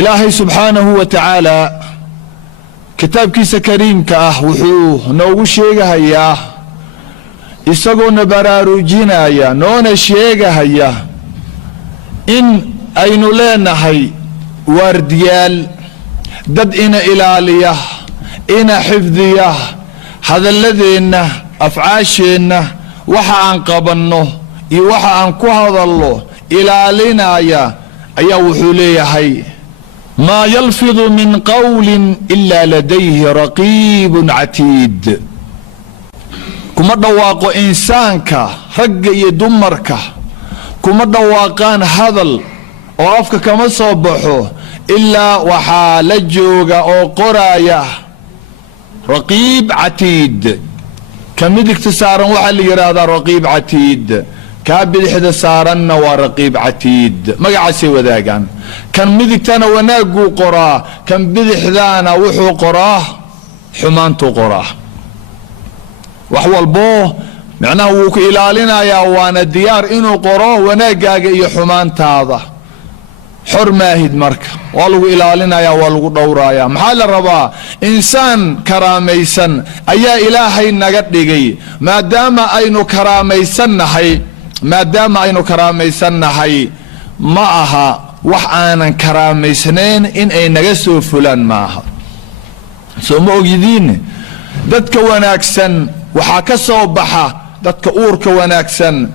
إلهي سبحانه وتعالى كتاب كيس كريم كأحوحو نوغو شيغا هيا إساقو نبرارو جينايا نونا شيغا هيا إن أينو لنا هي وارديال دد إنا إلاليه إنا حفظيه هذا الذي إنا أفعاشينا وحا أنقبنه وحا أنكوهض الله إلالينا أيا وحوليه هي ما يلفظ من قول إلا لديه رقيب عتيد كما دواقو إنسانك رق يدمرك كما دواقان هذل وافك كما صبحو إلا وحالجوغ أو قرايا رقيب عتيد كمدك تسارن وحال يرادا رقيب عتيد كابد حدا سارن ورقيب عتيد ما قاعد وذاقان كان مدكتنا وناقو قراه كان بدحذانا وحو قراه حمانتو قراه وحو البوه معناه وك إلالنا يا وانا الديار إنو قراه وناقاق إيو حمانت هذا حر ماهد مرك والو إلالنا يا والو دورايا محال الربا إنسان كراميسن أيا إلهي نقد لغي ما دام أينو كراميسن نحي ما دام أينو كراميسن نحي معها وحانا كراميسنين إن أي نقسو فلان معها سوما أجدين دادك وناكسن وحاكسو بحا دادك أورك وناكسن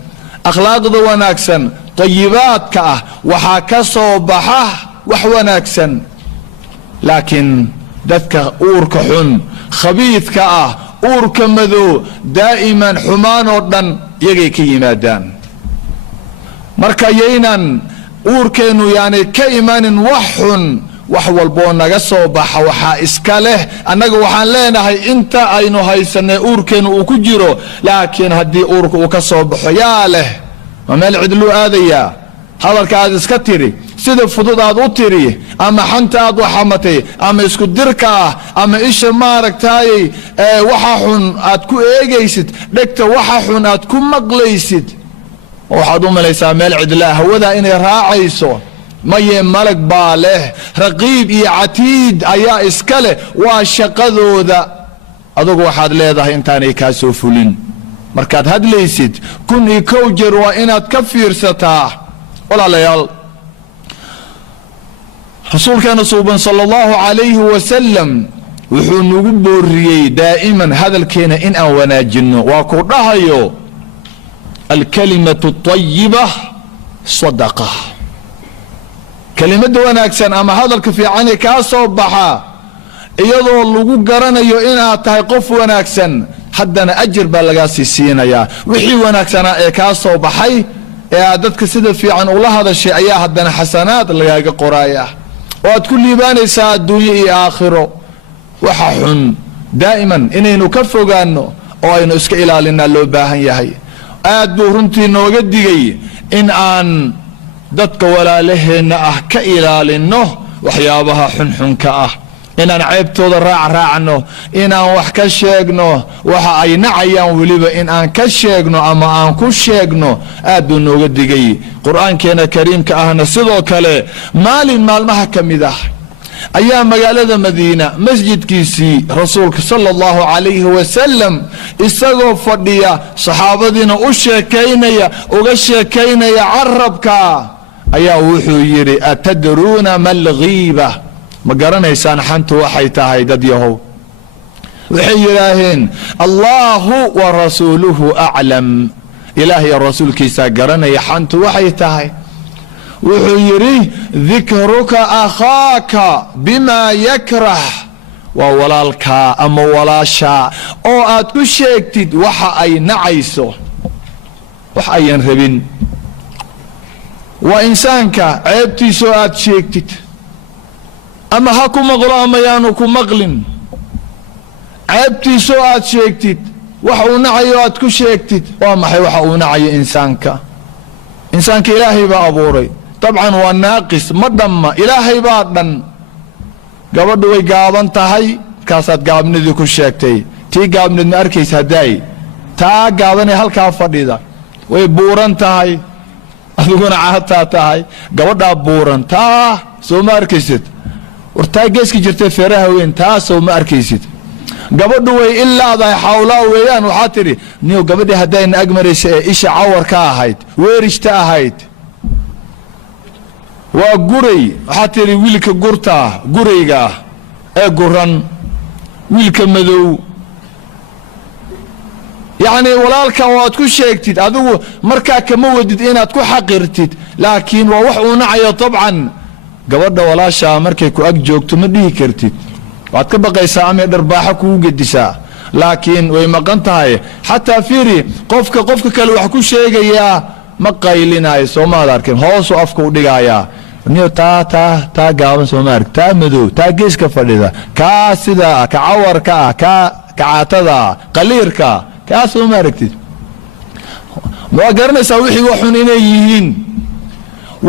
أخلاق دو وناكسن طيباتك وحاكسو بحا وحوناكسن لكن دادك أورك حن خبيثك أورك مذو دائما حمان ودن يجيكي مادان مركا يينا uurkeenu yani ka imaanin wax xun wax walboo naga soo baxa waxaa iska leh annaga waxaan leenahay inta aynu haysanay uurkeenu uu ku jiro laakiin haddii uurka uu ka soo baxo yaa leh ma meel cidlu aadayaa hadalka aad iska tiri sida fudud aad u tiri ama xanta aad waxamatay ama isku dirka ama isha maaragtay waxa xun aad ku eegaysid dhegta waxa xun aad ku maqlaysid waxaad u malaysaa meel cidla hawada inay raacayso maye malag baa leh raqiib iyo catiid ayaa iska leh waa shaqadooda adugu waxaad leedahay intaanay kaa soo fulin markaad hadlaysid kun iyo kow jeer waa inaad ka fiirsataa walaalayaal rasuulkeena suuban sallallahu alayhi wasallam wuxuu nagu booriyey daa'iman hadalkeena in aan wanaajinno waa ku dhahayo الكلمة الطيبة صدقة كلمة وناكسن أما هذا الكفي عني كاسو بحا إيضو اللقو قرانيو إنا تايقف وناكسن حدنا أجر بلغاسي سينا يا وحي وناكسن كاسو بحي إعادتك سيدة في عن الله هذا الشيء أيها حدنا حسنات لغاق قرايا وأتكل لباني ساعة الدنيا آخره وححن دائما إني نكفو قانو أو إنو اسك إلا لنا اللو باهن يهي aad buu runtii nooga digay in aan dadka walaalaheena ka ilaalino waxyaabaha xunxunka inaan ceebtooda raacno inaan wax ka sheegno waxa ay nacayaan waliba in aan ka sheegno ama aan ku sheegno aad buu nooga digay quraankeena kariimka ahna sidoo kale maalin maalmaha kamid ayaa magaalada Madiina masjidkiisii rasuulka sallallahu alayhi wasallam isagoo fadhiya saxaabadiina u sheekaynaya uga sheekaynaya carabka ayaa wuxuu yiri atadruuna mal ghiba ma garanaysaan xantu waxay tahay dad yahow waxay yiraahdeen Allahu wa rasuluhu a'lam ilaahi rasuulkiisa garanaya xantu waxay tahay وحيري ذكرك أخاك بما يكره وولالك أما ولاشا أو أتكو شيكتد وحا أي نعيسو وحا أي ينربين وإنسانك عيبتي سوءات شيكتد أما هاكو مغلا أما يانوكو مغلن عيبتي سوءات شيكتد وحا نعي وأتكو شيكتد وما حي وحا نعي إنسانك إلهي بأبوري طبعا هو الناقص مدام إلهي بعدن قبل دوي قابن تهي كاسات قابن ذي كل شيكتي تي قابن أركيس هداي تا قابن هالكا فديدا ويبورن تهي أذكون عهدتا تهي قبل دا بورن تا سو ما أركيست wartaa geeski jirtay feeraha weyn taasoo ma arkaysid gabadhu way ilaadahay xawlaa weeyaan waxaa tidhi niyo gabadhii haddayna agmaraysa ee isha cawar ka ahayd weerishta ahayd waa guray waxaa tidhi wiilka gurtaa gurayga ah ee guran wiilka madow yacni walaalkan waad ku sheegtid adigu markaa kama wadid inaad ku xaqirtid laakiin waa wax uu nacayo dabcan gabadha walaashaa markay ku ag joogto ma dhihi kartid waad ka baqaysaa amay dharbaaxo kugu gedisaa laakiin way maqan tahay xataa fiiri qofka kale wax ku sheegayaa ma qaylinaayo soomaad arkin hoosuu afka u dhigayaa niyo taa gaaban sooma ark taa madow taa geeska fadhida kaa sidaa ka cawarka ah kaa kacaatada qaliirka kaa sooma aragtid ma garanaysaa wixii waxun inay yihiin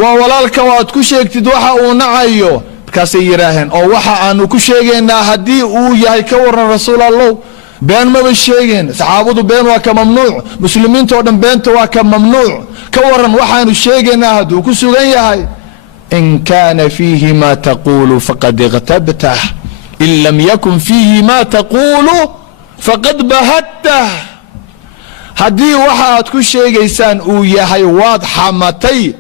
waa walaalka waad ku sheegtid waxa uu nacayo markaasay yidhaaheen oo waxa aanu ku sheegaynaa haddii uu yahay ka waran rasuul allow been maba sheegeen saxaabadu been waa ka mamnuuc muslimiinta oo dhan beenta waa ka mamnuuc ka waran waxaanu sheegaynaa hadduu ku sugan yahay in kaana fiihi ma taquulu faqad iqtabtah in lam yakun fiihi ma taquulu faqad bahadtah haddii waxa aad ku sheegaysaan uu yahay waad xamatay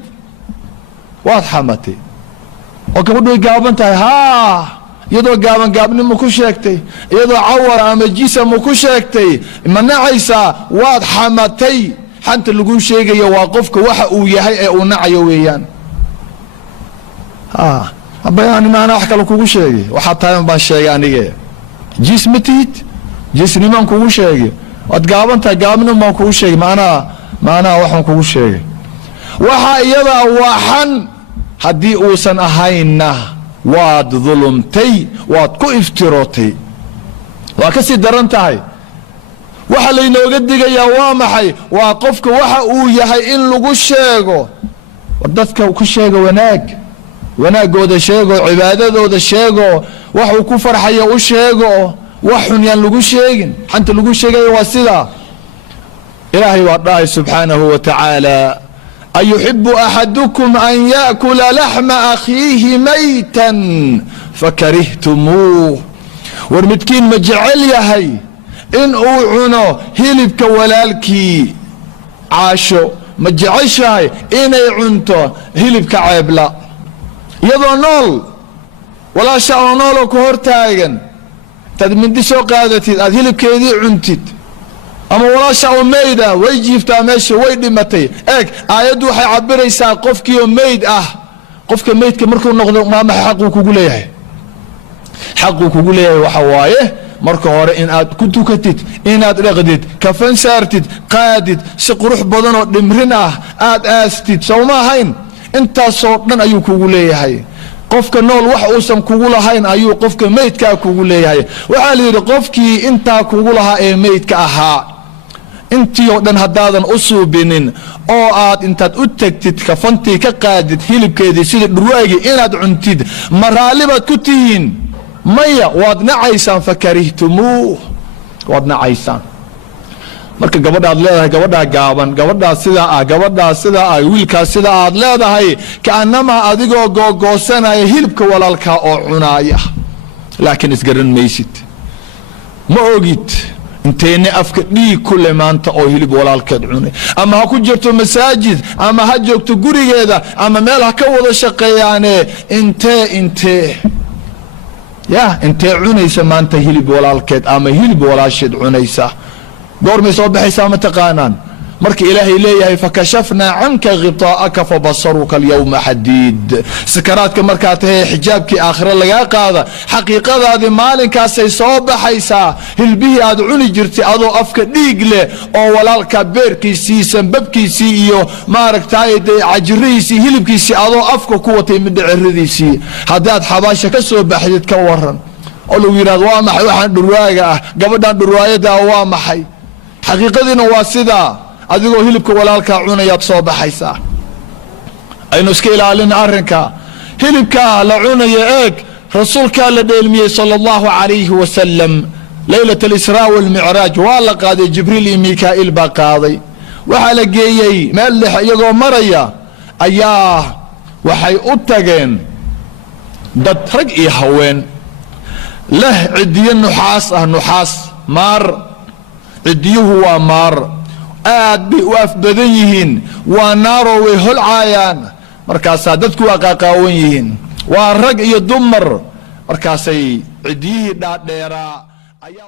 oo gabadhu way gaaban tahay haa iyadoo gaabannimo ku sheegtay iyadoo cawar ama jisamu ku sheegtay ma nacaysaa waad xamatay xanta lagu sheegayo waa qofka waxa uu yahay ee uu nacayo weeyaan bayaan maana wax kale kugu sheegay waxaa tahay baan sheegay anige jis ma tihid jisnimaan kugu sheegay waad gaaban tahay gaabannimo baan kugu sheegay maanaa waxaan kugu sheegay waxa iyadaa waaxan haddii uusan ahaynna waad dulumtay waad ku iftirootay waa ka sii daran tahay waxa laynooga digayaa waa maxay waa qofka waxa uu yahay in lagu sheego war dadka ku sheego wanaagooda sheego cibaadadooda sheego waxuu ku farxayo u sheego wax xun yaan lagu sheegin xanta lagu sheegayo waa sidaa ilaahay waa dhahay subxaanahu wa tacaala أيحب أحدكم أن يأكل لحم أخيه ميتا فكرهتموه ورمتكين مجعل يهي إن أوعنو هلبك ولالكي عاشو مجعش هاي إن يعنتو هلبك عيبلا يضو نول ولا شاء نولو كهورتايغن تد من دي سو قادتي هلبك يدي عنتد ama walaasha oo meeyda way jiiftaa meesha way dhimatay eeg aayadu waxay cabiraysaa qofkii oo meyd ah qofka meydka markuu noqdo maama xaqu kugu leeyahay waxa waaye marka hore in aad ku tukatid inaad dhaqdid kafan saartid qaadid si qurux badan oo dhimrin ah aad aastid soo ma ahayn intaasoo dhan ayuu kugu leeyahay qofka nool wax uusan kugu lahayn ayuu qofka meydka kugu leeyahay waxa la yiri qofkii inta kugu lahaa ee meydka ahaa intii oo dhan hadaadan u suubinin oo aad intaad u tagtid kafantii ka qaadid hilibkeedii sida dhurwaagi inaad cuntid maraalibaad ku tihiin maya waad nacaysaan fakarihtumuu waad nacaysaan marka gabadhaad leedahay gabadhaa gaaban gabadhaa sidaa ah wiilkaas sida aad leedahay kaanama adigoo googoosanaya hilibka walaalkaa oo cunaaya laakiin isgaran maysid ma ogid inteena afka dhiig kule maanta oo hilib walaalkeed cunay ama ha ku jirto masaajid ama ha joogto gurigeeda ama meel ha ka wada shaqeeyaane intee cunaysa maanta hilib walaalkeed ama hilib walaasheed cunaysa goormay soo baxaysaa ma taqaanaan marka ilaahay leeyahay fakashafnaa canka ghitaa'aka fabasaruka alyawma xadiid sakaraadka markaa tahay xijaabkii aakhira lagaa qaada xaqiiqadaadii maalinkaasay soo baxaysaa hilbihii aad cuni jirtay adoo afka dhiig leh oo walaalka beerkiisii sanbabkiisii iyo maaragtay cajirihiisii hilibkiisii adoo afka ku watay midhiciradiisii haddaad xabaasha ka soo baxdid ka waran oo lagu yidhahdo waa maxay waxaan dhurwaaga ah gabadhan dhurwaayadaa waa maxay xaqiiqadiina waa sidaa adigoo hilibka walaalkaa cunayaad soo baxaysaa aynu iska ilaalina arrinka hilibkaa la cunaya eeg rasuulkaa la dheelmiyey sala allahu calayhi wasalam leylat alisraa walmicraaj waa la qaaday jibriil iyo mikaa'il baa qaaday waxaa la geeyey meel dhex iyagoo maraya ayaa waxay u tageen dad rag iyo haween leh cidiyo nuxaas ah, nuxaas maar, cidiyuhu waa maar, aad bay u afbadan yihiin, waa naaroo way holcaayaan, markaasaa dadku waa qaaqaawan yihiin, waa rag iyo dumar, markaasay cidiyihii dhaadheeraa ayaa